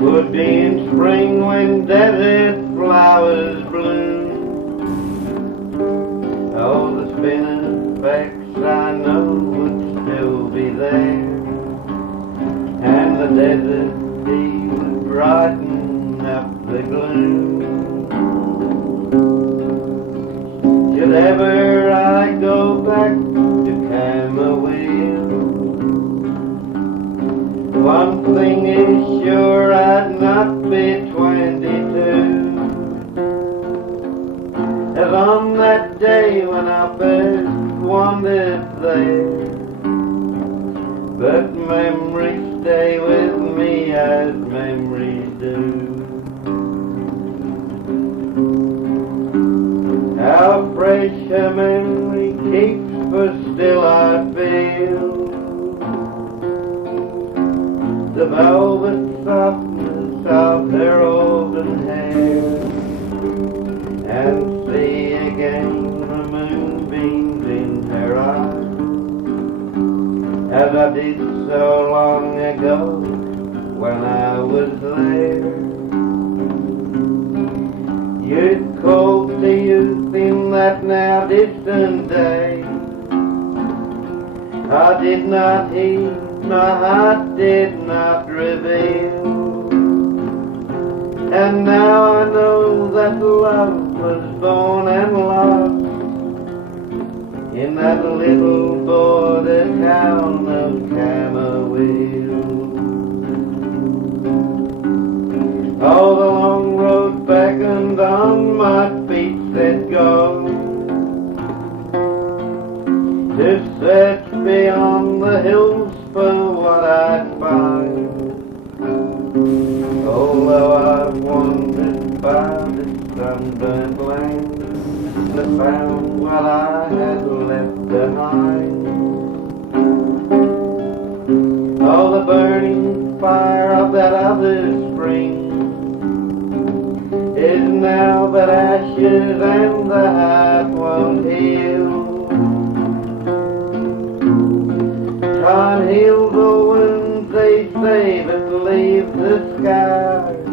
would be in spring when desert flowers bloom. Oh, the spinifex I know would still be there, and the desert sea would brighten up the gloom. Should ever I go back to Camooweal, one thing is sure, I'd not be 22 as on that day when I first wandered there. But memories stay with me as memories do. How fresh a memory keeps, for still I feel the velvet softness of her auburn hair, and see again the moonbeams in her eyes, as I did so long ago when I was there. You'd called to youth in that now distant day. I did not heed, my heart did not reveal, and now I know that love was born and lost in that little border town of Camooweal. Oh, the long road beckoned on, my feet said go, to search beyond the hills for what I'd find. Although I've wandered by the sunburnt land, I found what I had left behind. Oh, the burning fire of that other spring is now but ashes, and the heart won't heal. Can't heal the wounds, they say, but leave the scars.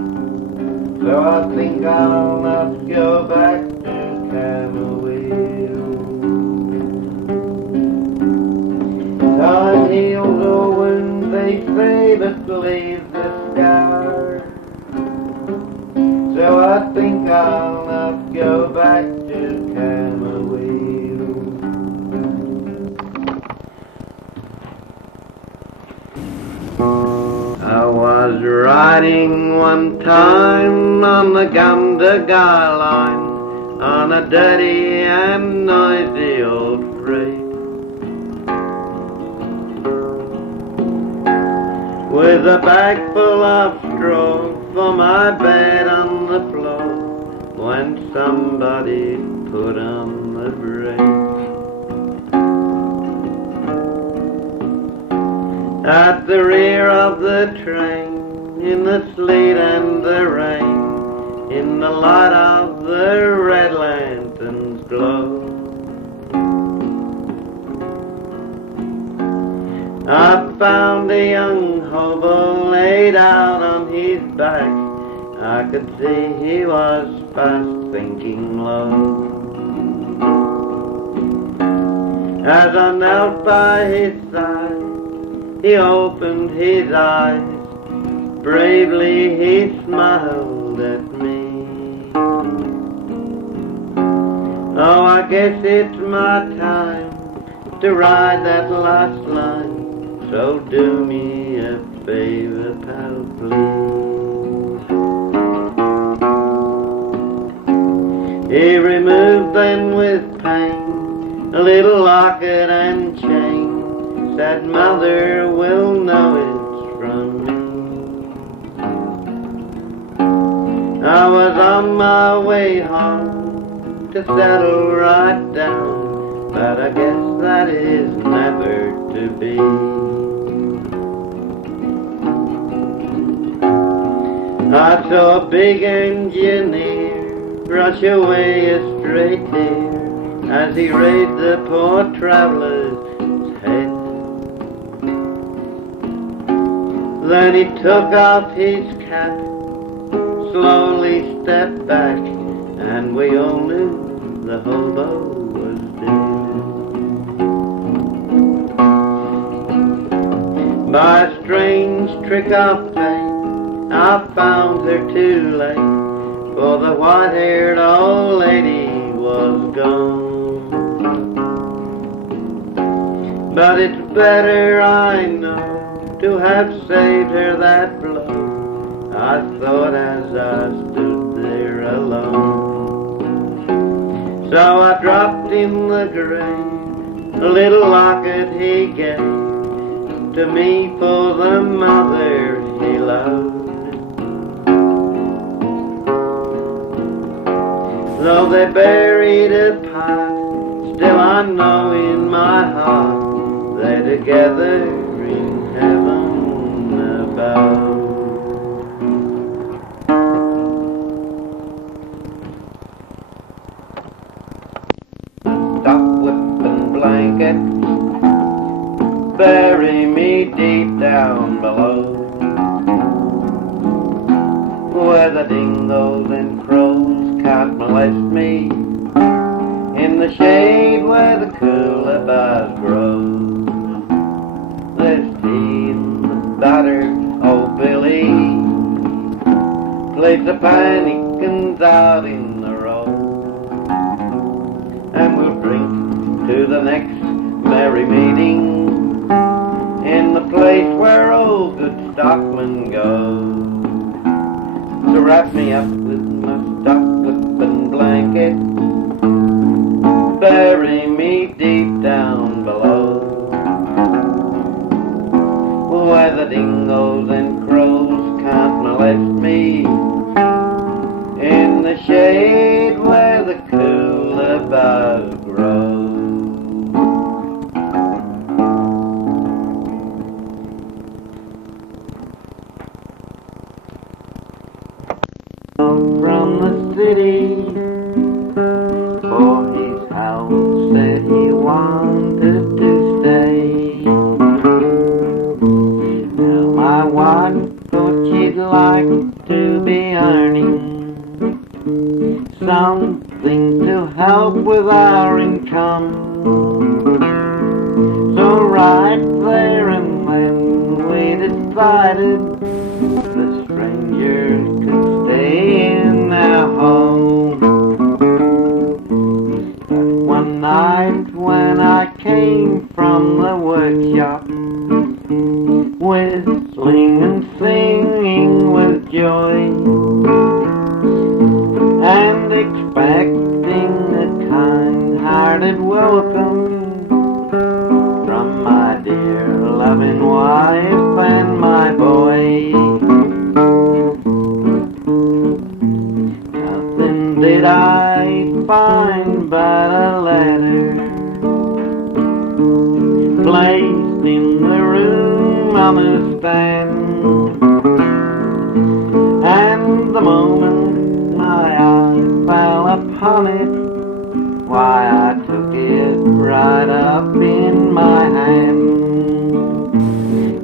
So I think I'll not go back to Camooweal. Can't heal the wounds, they say, but leave the scars. So I think I'll not go back to Camooweal. I was riding one time on the Gundagai line, on a dirty and noisy old freight, with a bag full of straw for my bed on the floor, when somebody put on the brake. At the rear of the train, in the sleet and the rain, in the light of the red lantern's glow, I found a young hobo laid out on his back. I could see he was fast sinking low. As I knelt by his side, he opened his eyes, bravely he smiled at me. Oh, I guess it's my time to ride that last line, so do me a favor, pal, please. He removed then with pain a little locket and chain, said, Mother will know it's from me. I was on my way home to settle right down, but I guess that is never to be. I saw a big engineer brush away a stray tear as he raised the poor traveler's head. Then he took off his cap, slowly stepped back, and we all knew the hobo was dead. By a strange trick of fate, I found her too late, for the white-haired old lady was gone. But it's better, I know, to have saved her that blow, I thought as I stood there alone. So I dropped in the grave a little locket he gave to me for the mother he loved. Though they buried apart, still I know in my heart they're together in heaven above. Stop whipping blanket, bury me deep down below, where the dingoes and crows can't molest me, in the shade where the coolabahs grow. There's tea in the batter, oh Billy, place the panicans out in the road, and we'll drink to the next merry meeting in the place where old good stockman goes. So wrap me up with my stock-whipping blanket, bury me deep down below, where the dingoes and crows can't molest me, in the shade where the coolabahs grow. From the city, for his house said he wanted to stay. Now my wife thought she'd like to be earning something to help with our income. So right there and then we decided the strangers could stay in their home. But one night when I came from the workshop, whistling and singing with joy, and expecting a kind-hearted welcome from my dear loving wife and my boy, nothing did I find but a letter placed in the room on a stand. And the moment my eye fell upon it, why I took it right up in my hand.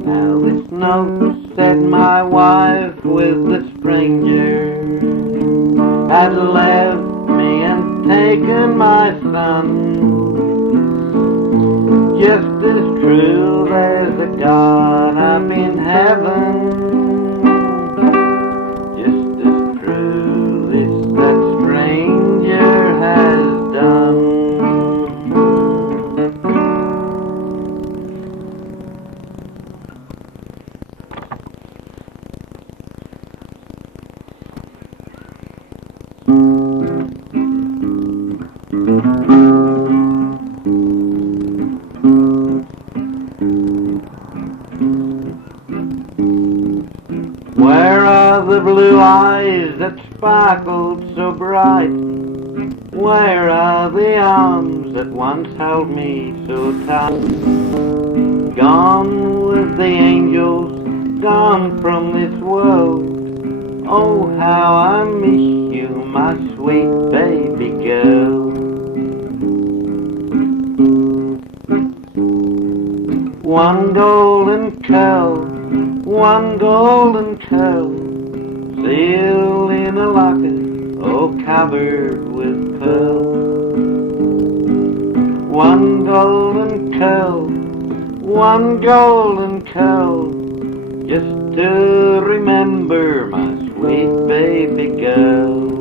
Now this note said my wife with the stranger had left me and taken my son. Just as true there's a God up in heaven, just as true this that stranger has done. Where are the blue eyes that sparkled so bright? Where are the arms that once held me so tight? Gone with the angels, gone from this world. Oh, how I miss you, my sweet baby girl. One golden curl, one golden curl, sealed in a locket, oh, covered with pearls. One golden curl, one golden curl, just to remember my sweet baby girl.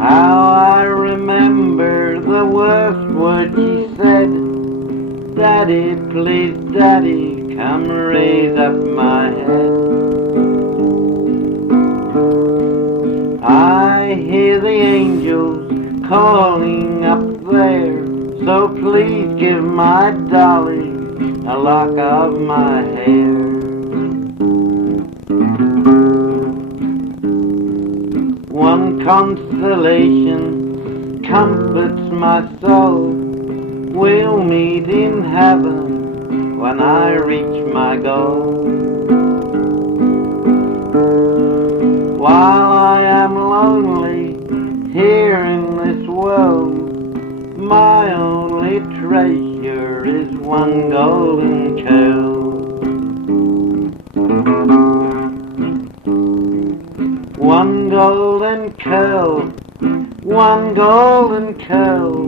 How I remember the worst word she said, Daddy, please, Daddy, come raise up my head. I hear the angels calling up there, so please give my dolly a lock of my hair. One constellation comforts my soul, we'll meet in heaven when I reach my goal. While I am lonely here in this world, my only treasure is one golden curl. One golden curl, one golden curl,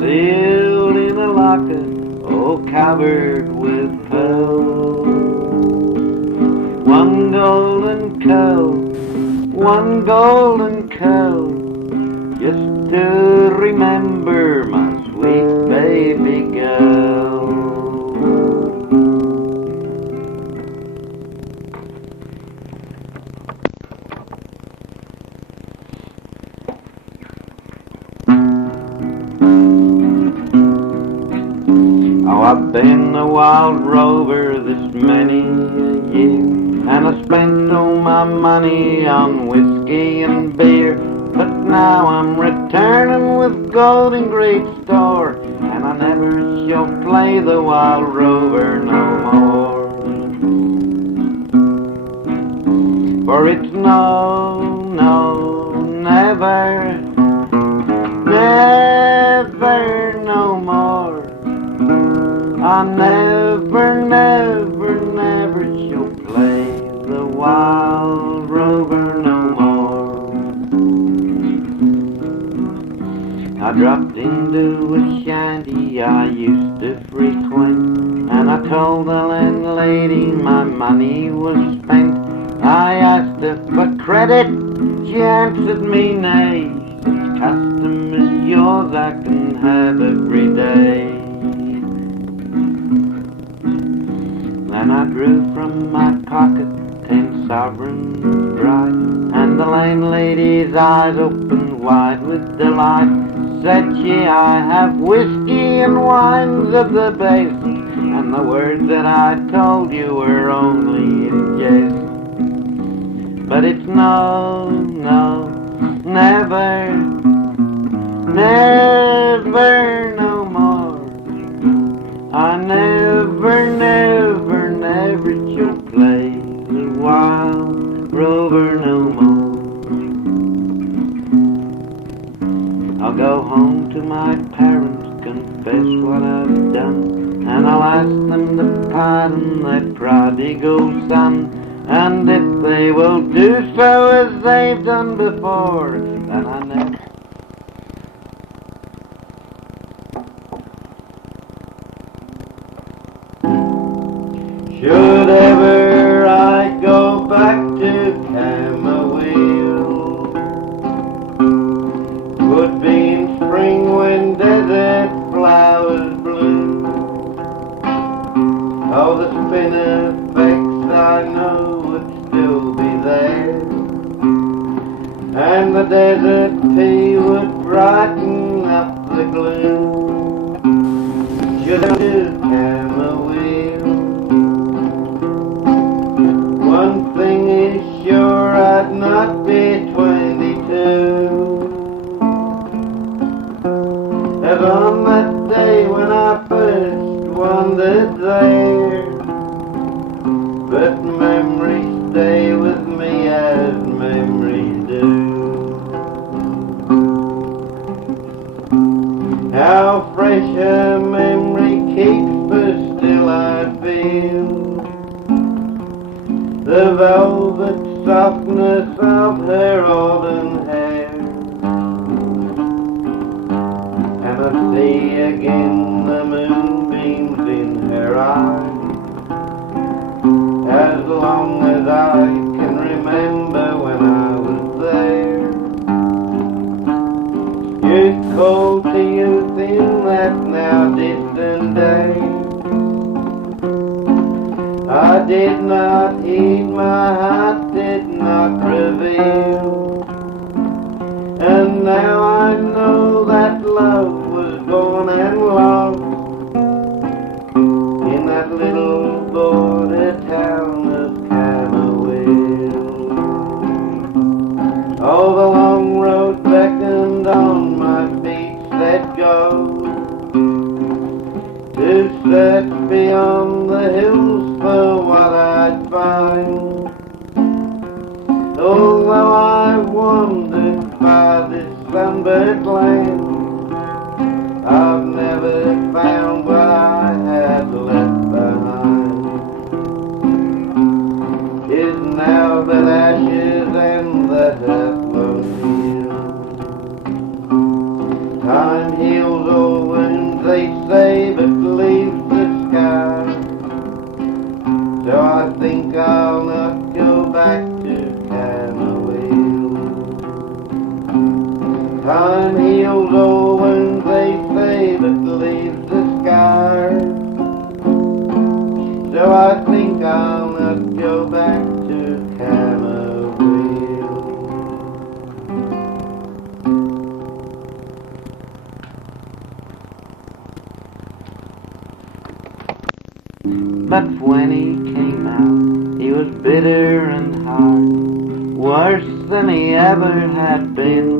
sealed in a locket, oh, covered with pearls. One golden curl, one golden curl, just to remember my sweet baby girl. Oh, I've been a wild rover this many a year, and I spent all my money on whiskey and beer. But now I'm returning with gold in great store, and I never shall play the wild rover no more. For it's no, no, never, never no more. I never, never, never shall play the wild rover no more. I dropped into a shanty I used to frequent, and I told the landlady my money was spent. I asked her for credit, she answered me nay. Such custom as yours I can have every day. Then I drew from my pocket 10 sovereigns bright, and the landlady's eyes opened wide with delight. Said she, I have whiskey and wines of the best, and the words that I told you were only in jest. But it's no, no, never, never no more. I never, never, never shall play the wild rover no more. I'll go home to my parents, confess what I've done, and I'll ask them to pardon that prodigal son. And if they will do so as they've done before, then I never. Should ever I go back to Camooweal, would be in spring when desert flowers bloom. Oh, the spinifex I know would still be there, and the desert pea would brighten up the gloom. Should I do Camooweal? One thing is sure, I'd not be 22 as on that day when I first wandered there. But memories stay with me as memories do. How fresh a memory keeps, but still I'd feel the velvet softness of her autumn hair. And I see again the moonbeams in her eyes, as long as I can remember when I was there. Youth called to youth in that now distant day. I did not heed, my heart did not reveal, and now I know that love was born and lost in that little border town of Camooweal. Oh, the long road beckoned on, my feet let go, to search beyond the hills for what I'd find. Although I've wandered by this sunburnt land, I've never found what I had left behind. Is now but ashes and the hurt won't heal. Time heals all wounds, they say, but leaves the scar. So I think I'll not go back to Camooweal. Time heals all wounds, they say, but leaves the scar. So I think I'll not go back to Camooweal. But when he came out, he was bitter and hard, worse than he ever had been.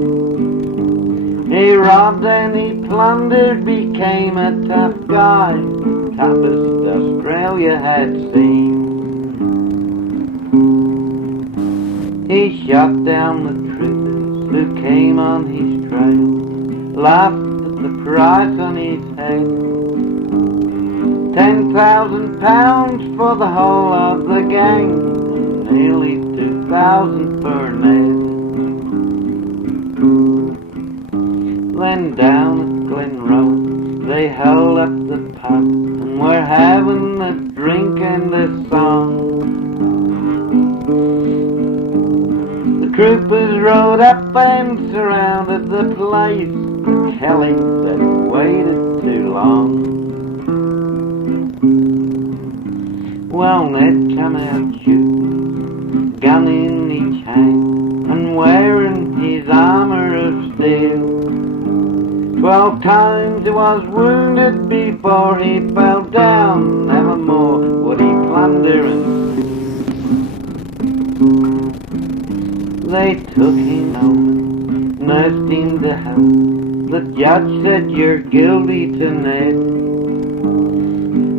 He robbed and he plundered, became a tough guy, toughest Australia had seen. He shot down the troopers who came on his trail, laughed at the price on his head. £10,000 for the whole of the gang, nearly 2,000 for Ned. Then down at Glenrose they held up the pub and were having a drink and a song. The troopers rode up and surrounded the place, but Kelly said waited too long. Well, Ned come out shooting, gun in each hand, and wearing his armour of steel. 12 times he was wounded before he fell down, never more would he plunder and steal. They took him over, nursed him to health. The judge said, "You're guilty to Ned."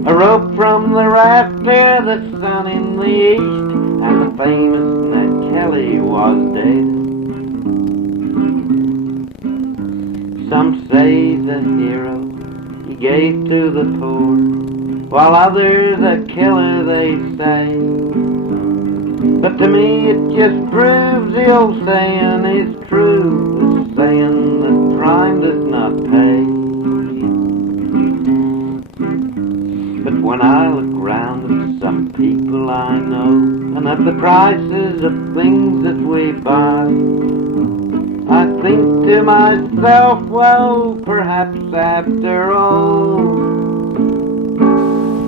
A rope from the raft clear the sun in the east, and the famous Ned Kelly was dead. Some say the hero he gave to the poor, while others a killer they say. But to me it just proves the old saying is true, the saying that crime does not pay. But when I look round at some people I know, and at the prices of things that we buy, I think to myself, well, perhaps after all,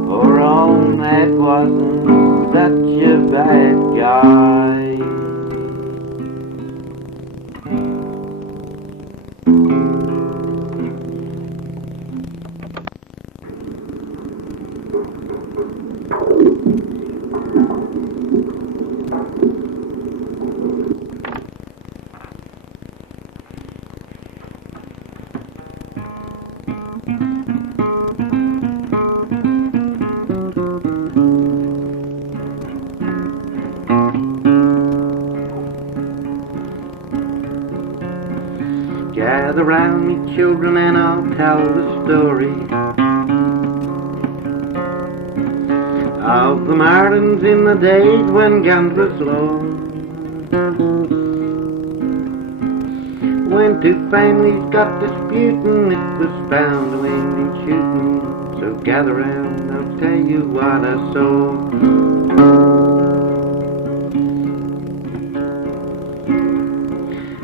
poor old Ned wasn't such a bad guy. Gather round me, children, and I'll tell the story of the mountains in the days when guns were slow. When two families got disputing, it was bound to end in shooting. So gather round, I'll tell you what I saw.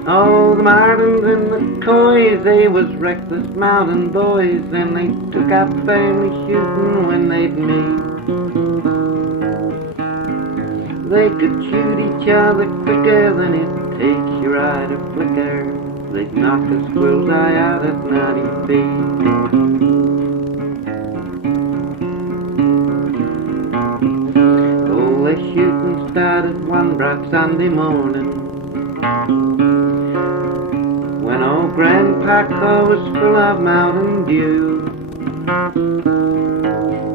Oh, the Martins and the Coys, they was reckless mountain boys, and they took out family shooting when they'd meet. They could shoot each other quicker than it takes your eye to flicker. They'd knock a squirrel's eye out at 90 feet. Oh, the shooting started one bright Sunday morning, when old Grandpa was full of Mountain Dew.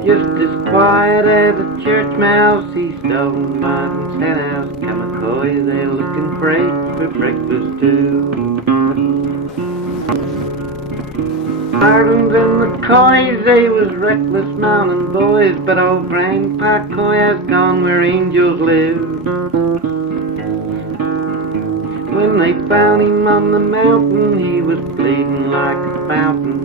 Just as quiet as a church mouse, he stole Martin's hen house. Camooweal, they're looking great for breakfast too. Martins and the Coys, they was reckless mountain boys, but old Grandpa Coy has gone where angels live. When they found him on the mountain, he was bleeding like a fountain.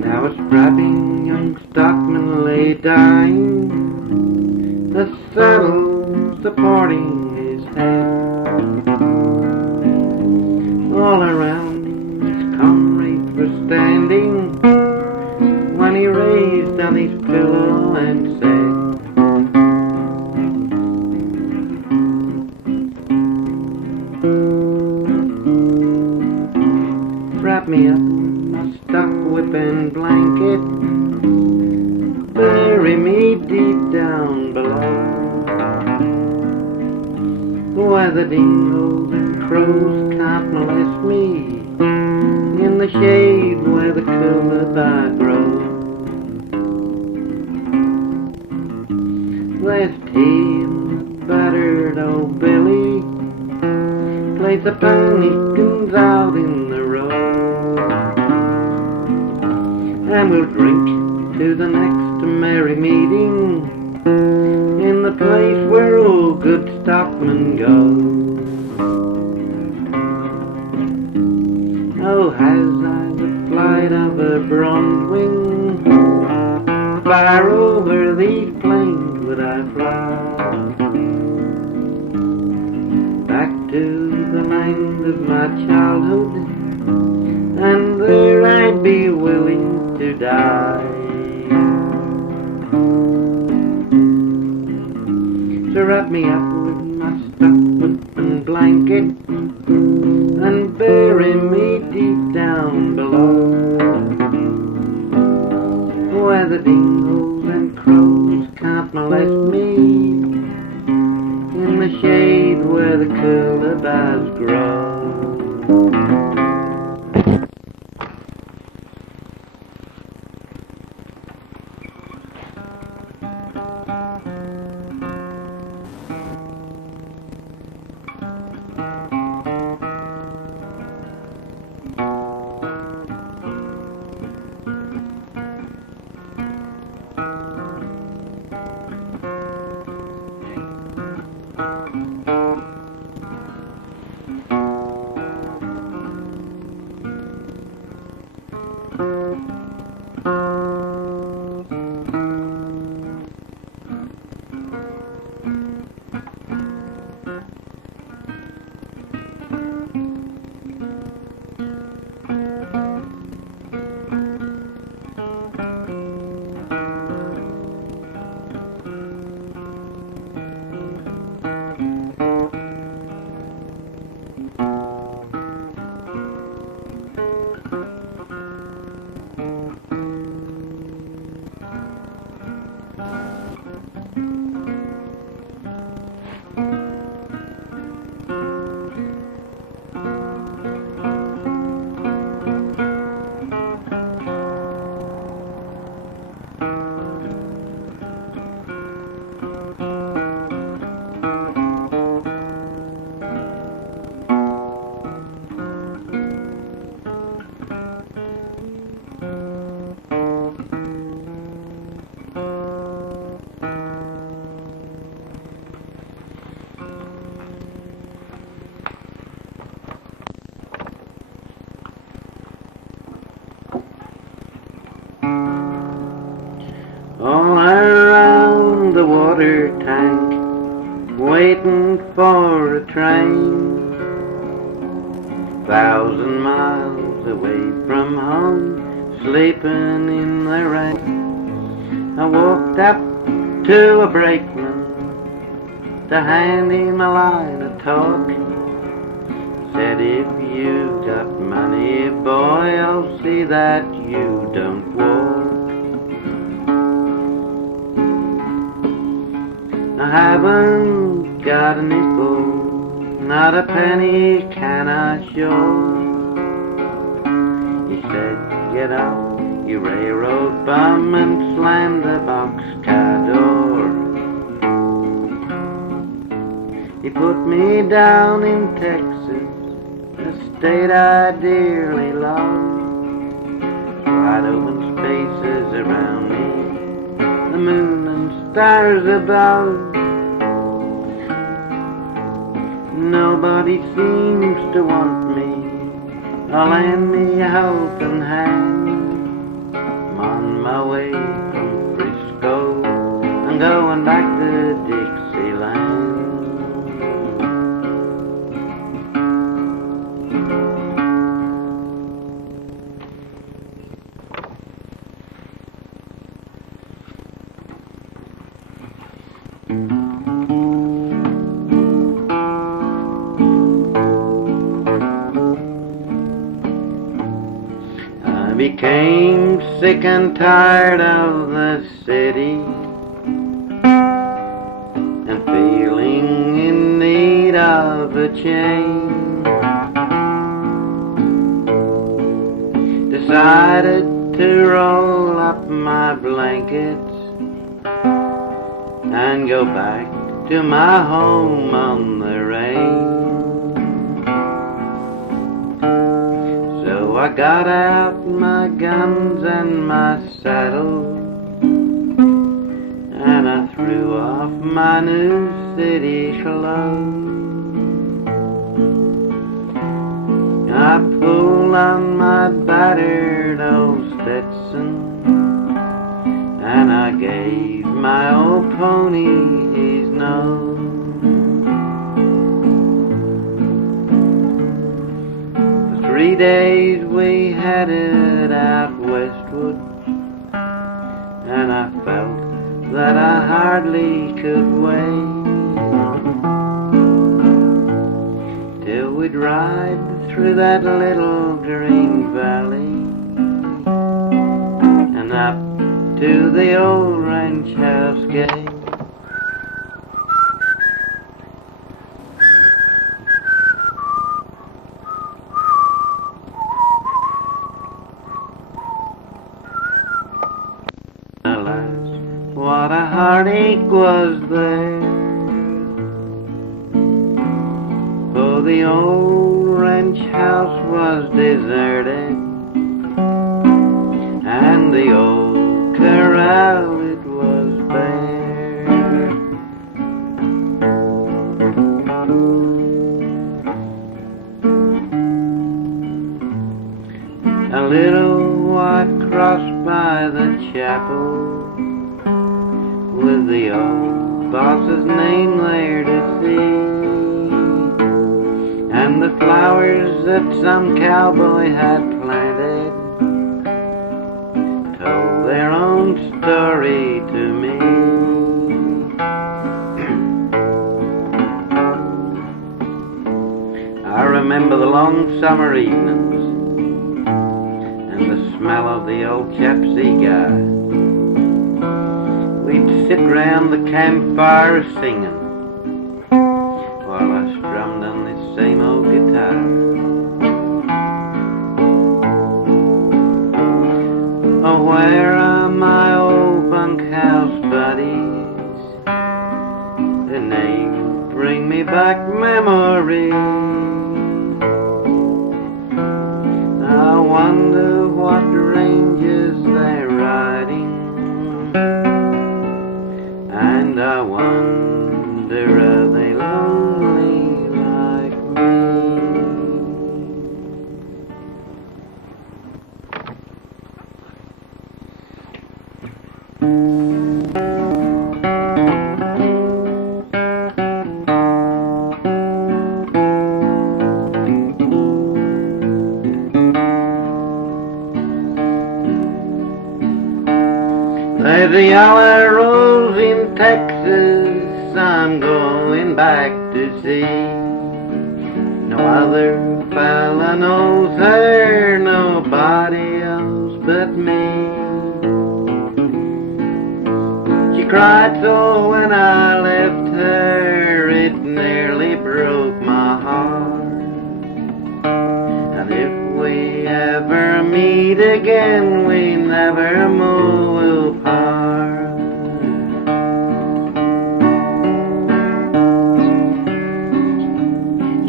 Now a strapping young stockman lay dying, the saddle supporting his head. All around his comrades were standing, when he raised on his pillow and said, "Wrap me up in my stock whip and blanket, bury me deep down below, where the dingoes and crows can't molest me, in the shade where the colubi grow. There's tea in the battered old billy, plays the panicans out in the road, and we'll drink to the next merry meeting, in the place where all good stockmen go." Oh, as I the flight of a bronze wing, far over these plains would I fly, back to the land of my childhood, and there I'd be willing to die. So wrap me up with my stock whip and blanket, and bury me deep down below, where the dingoes and crows can't molest me, in the shade where the colubis grow. same. 1,000 miles away from home, sleeping in the rain. I walked up to a brakeman to hand him a line of talk. Said, if you got money, boy, I'll see that you don't walk. I haven't got a nickel, not a penny can I show. He said, get out, you railroad bum, and slammed the boxcar door. He put me down in Texas, a state I dearly love. Wide open spaces around me, the moon and stars above. Nobody seems to want me or lend me a helping hand. I'm on my way from Frisco, I'm going back to Dixieland. I became sick and tired of the city and feeling in need of a change. Decided to roll up my blankets and go back to my home on the range. So I got out my guns and my saddle, and I threw off my new city clothes. I pulled on my battered old Stetson, and I gave my old pony his nose. For 3 days we headed out westward, and I felt that I hardly could wait till we'd ride through that little green valley and up to the old ranch house gate. Alas, what a heartache was there, for the old ranch house was deserted, and the old corral, it was bare. A little white cross by the chapel, with the old boss's name there to see, and the flowers that some cowboy had planted told their own story to me. I remember the long summer evenings and the smell of the old chap's cigar. We'd sit round the campfire singing while I strummed on this same old guitar. Oh, where are my old bunkhouse buddies? Their names bring me back memories. I wonder what ranges they're riding, and I wonder, are they lonely like me? a yellow rose in Texas I'm going back to see. No other fella knows her, nobody else but me. She cried so when I left her, it nearly broke my heart. And if we ever meet again, we never more will part.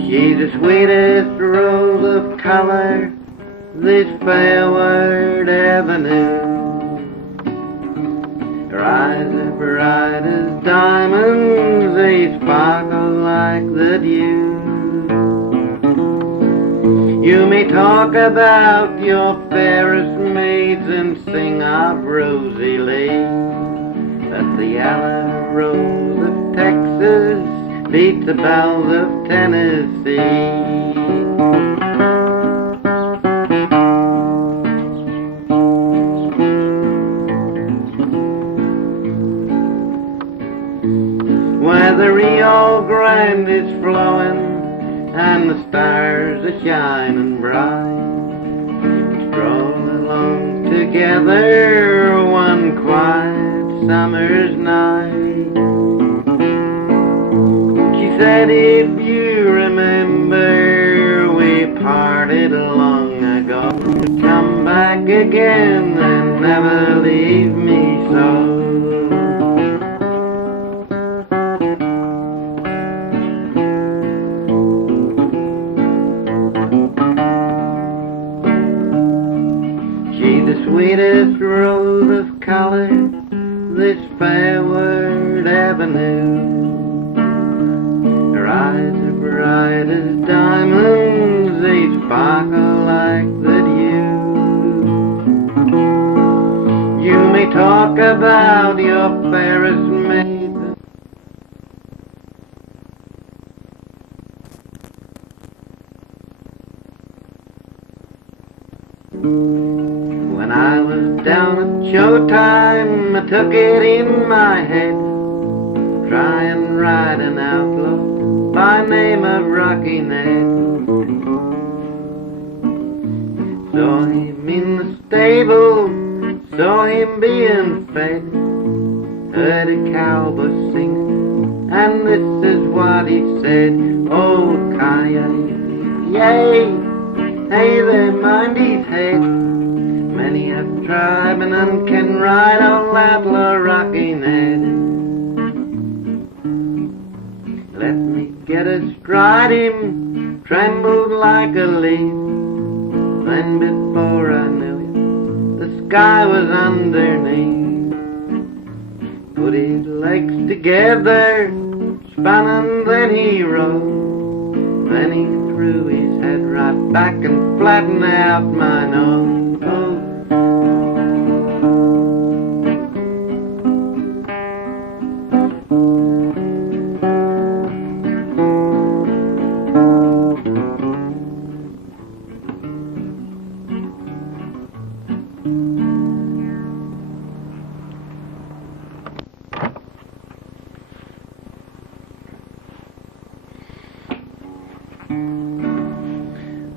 She's the sweetest rose of color this fairward avenue. Her eyes are bright as diamonds, they sparkle like the dew. You may talk about your fairest maids and sing of Rosie Lee, but the yellow rose of Texas beats the bells of Tennessee. Where the Rio Grande is flowing and the stars are shining bright, we stroll along together one quiet summer's night. She said, if you remember, we parted long ago. Come back again and never leave me so. The sweetest rose of color this fairward avenue. Her eyes are bright as diamonds, they sparkle like the dew. You may talk about your fairest maid. When I was down at showtime, I took it in my head, try and ride an outlaw by name of Rocky Ned. Saw him in the stable, saw him being fed, heard a cowboy sing, and this is what he said. Oh, coyote, yay, hey there, mind his head. Many a tribe and none can ride on outlaw Rocky Ned. Let me get astride him, trembled like a leaf. Then before I knew it, the sky was underneath. Put his legs together, spun and then he rose. Then he threw his head right back and flattened out my nose.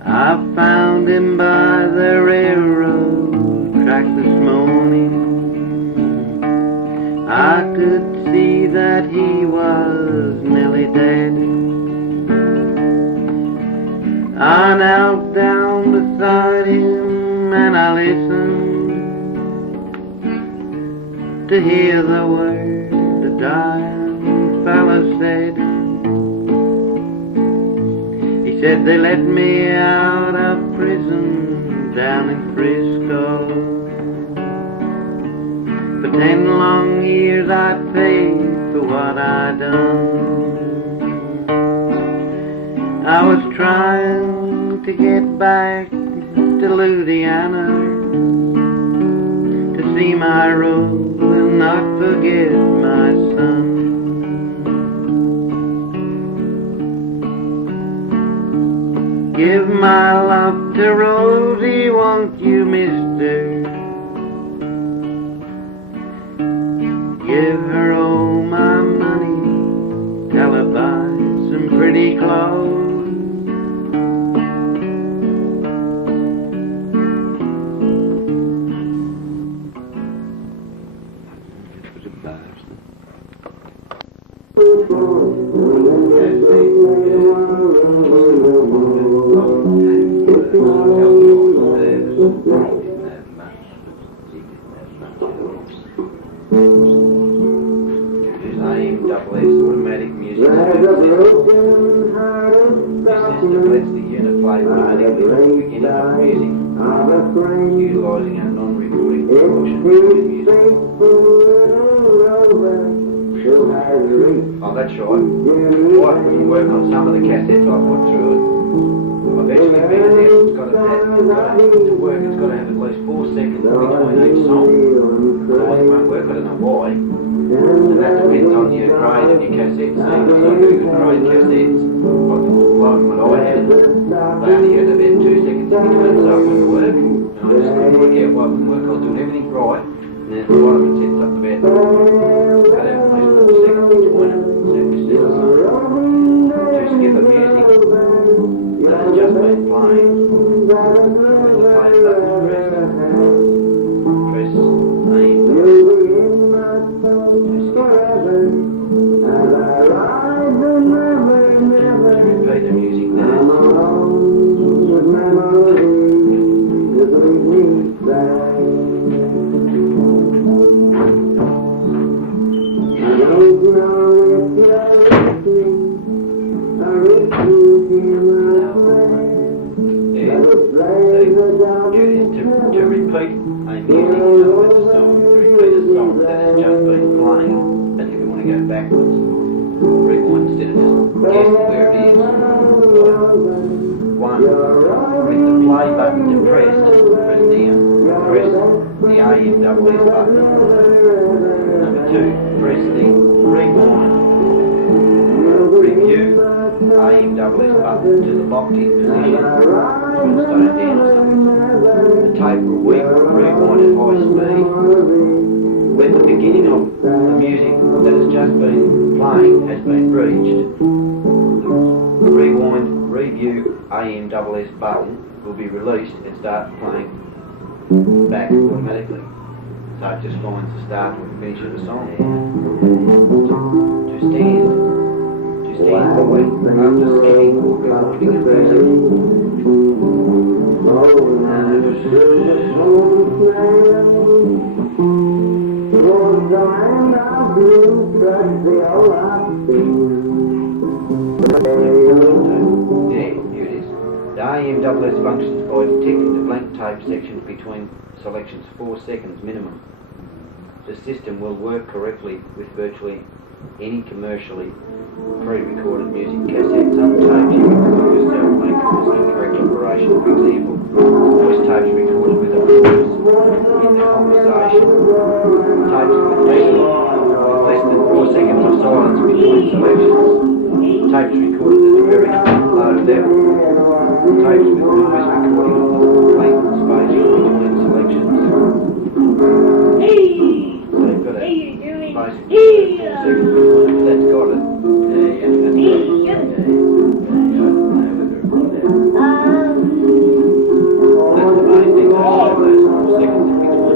I found him by the railroad track this morning. I could see that he was nearly dead. I knelt down beside him and I listened to hear the word the dying fella said. He said, they let me out of prison down in Frisco. For 10 long years I paid for what I done. I was trying to get back to Louisiana, to see my road and not forget my son. Give my love to Rosie, won't you, mister? her all my money, tell her buy some pretty clothes. Automatic music system lets the unit play automatically at the beginning of music, utilising a non-recording function with music. Oh, that's right. When you work on some of the cassettes I put through it, I've actually figured out it's got to work, it's got to have at least 4 seconds between each song. Otherwise it won't work, I don't know why. And that depends on your grade of your cassettes. So you've got some really good grade cassettes, like the one I had, they only had about 2 seconds in between, so it wouldn't work. And I just couldn't work out why it wouldn't work. I was doing everything right, and then at the bottom it sets up about, cut out at least 4 seconds between them. So if you see the song, to skip a music that has just been playing, when the play button is pressed, press aim. Repeat the music now. To repeat a music, in other words, a song, to repeat a song that has just been playing, and if you want to go backwards, rewind instead of just guess where it is. One, with the play button depressed, press the AMSS button. Number two, press the rewind, review AMSS button to the locked in position. Stone down or something. The tape will rewind at high speed. When the beginning of the music that has just been playing has been reached, the rewind, review AMSS button will be released and start playing back automatically. So it just finds the start or finish of the song. To stand by after skipping or recording of music. Here it is. The AMSS functions by detecting the blank tape sections between selections 4 seconds minimum. The system will work correctly with virtually any commercially pre-recorded music cassette. Some tapes you record yourself may cause incorrect operation. For example, voice tapes recorded with a voice in the conversation. Tapes with less than 4 seconds of silence between selections. Tapes recorded at a very low level. Tapes with noise recording of blank space between selections. So you've got a basically 4 seconds. That's got it. Yeah, that's got it. That's the main thing, those 4 seconds in between.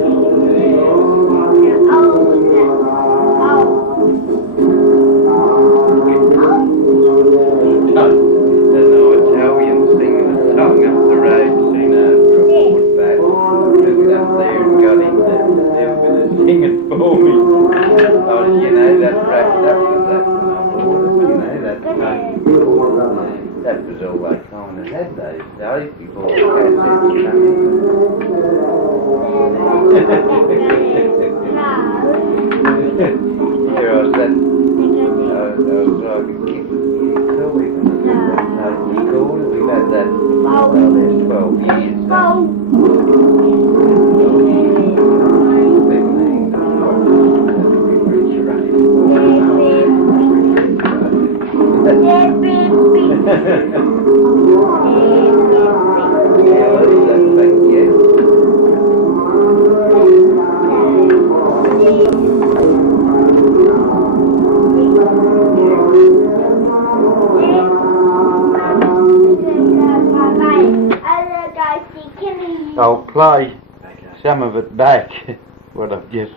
There's no Italian singing a song up the road, Sinatra walked back, looked up there and got him there. They were going to sing it for me. Oh, you know, that wrapped up with that when I bought it, you know, that was all they kind of had those days before the cassettes come in. Here I was that, I was like a kid with you cool even. You cool, we've had that, well, there's 12 years. I'll play some of it back, what I've just